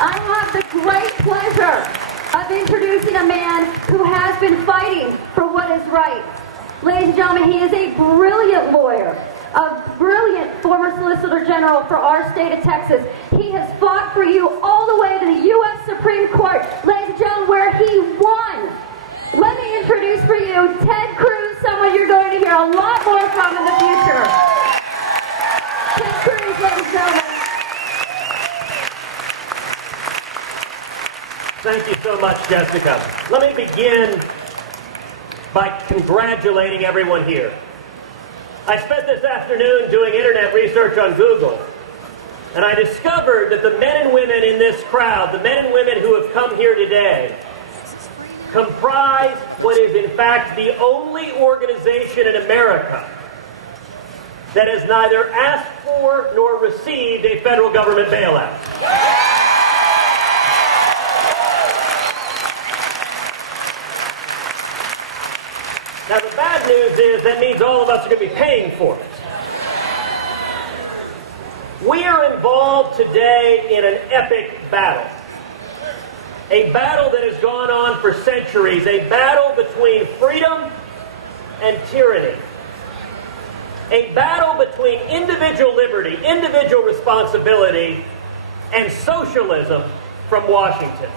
I have the great pleasure of introducing a man who has been fighting for what is right. Ladies and gentlemen, he is a brilliant lawyer, a brilliant former Solicitor General for our state of Texas. He has fought for you all the way to the U.S. Supreme Court, ladies and gentlemen, where he won. Let me introduce for you Ted Cruz, someone you're going to hear a lot more from in the future. Ted Cruz, ladies and gentlemen. Thank you so much, Jessica. Let me begin by congratulating everyone here. I spent this afternoon doing internet research on Google, and I discovered that the men and women in this crowd, the men and women who have come here today, comprise what is in fact the only organization in America that has neither asked for nor received a federal government bailout. Now, the bad news is that means all of us are going to be paying for it. We are involved today in an epic battle. A battle that has gone on for centuries. A battle between freedom and tyranny. A battle between individual liberty, individual responsibility, and socialism from Washington.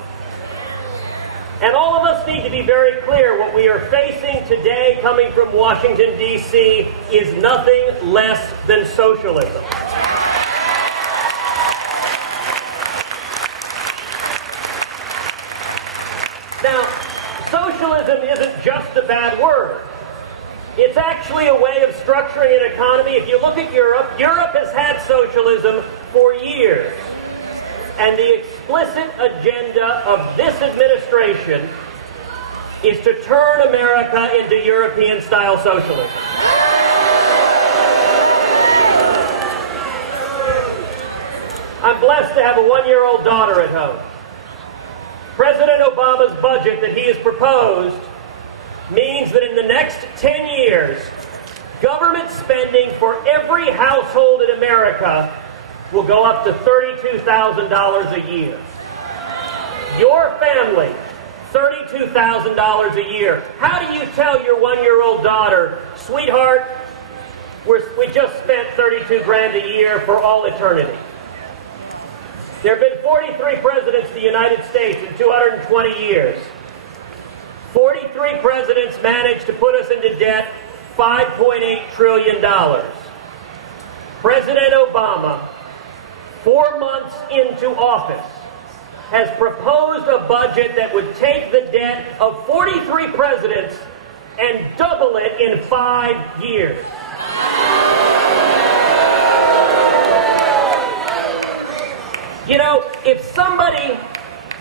And all of us need to be very clear, what we are facing today coming from Washington, D.C. is nothing less than socialism. Now, socialism isn't just a bad word. It's actually a way of structuring an economy. If you look at Europe, Europe has had socialism for years. And the explicit agenda of this administration is to turn America into European-style socialism. I'm blessed to have a one-year-old daughter at home. President Obama's budget that he has proposed means that in the next 10 years, government spending for every household in America will go up to $32,000 a year. Your family, $32,000 a year. How do you tell your one-year-old daughter, sweetheart, we just spent 32 grand a year for all eternity? There have been 43 presidents of the United States in 220 years. 43 presidents managed to put us into debt $5.8 trillion. President Obama, 4 months into office, has proposed a budget that would take the debt of 43 presidents and double it in 5 years. You know, if somebody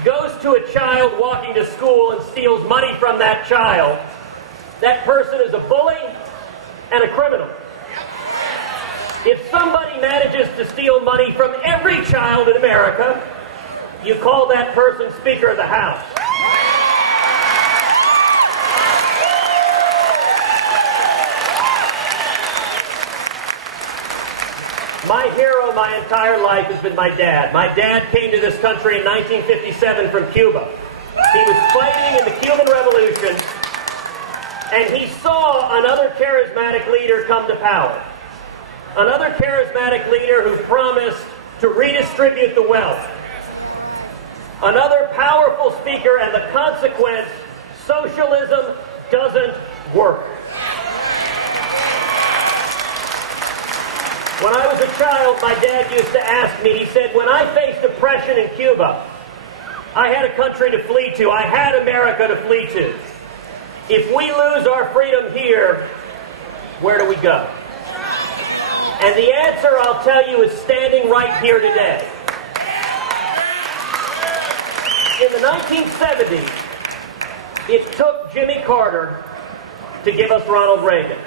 goes to a child walking to school and steals money from that child, that person is a bully and a criminal. If somebody manages to steal money from every child in America, you call that person Speaker of the House. My hero my entire life has been my dad. My dad came to this country in 1957 from Cuba. He was fighting in the Cuban Revolution, and he saw another charismatic leader come to power. Another charismatic leader who promised to redistribute the wealth. Another powerful speaker, and the consequence, socialism doesn't work. When I was a child, my dad used to ask me, he said, when I faced oppression in Cuba, I had a country to flee to. I had America to flee to. If we lose our freedom here, where do we go? And the answer, I'll tell you, is standing right here today. In the 1970s, it took Jimmy Carter to give us Ronald Reagan.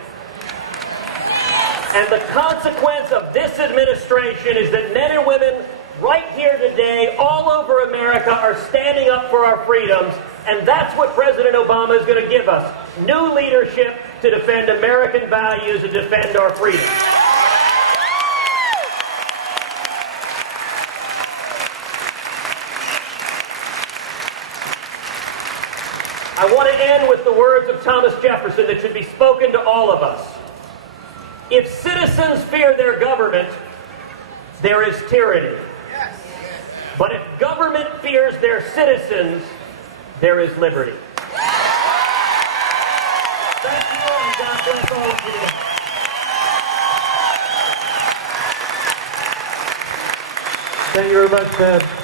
And the consequence of this administration is that men and women right here today, all over America, are standing up for our freedoms. And that's what President Obama is going to give us. New leadership to defend American values and defend our freedoms. I want to end with the words of Thomas Jefferson that should be spoken to all of us. If citizens fear their government, there is tyranny. But if government fears their citizens, there is liberty. Thank you, and God bless all of you. Thank you very much, Ted.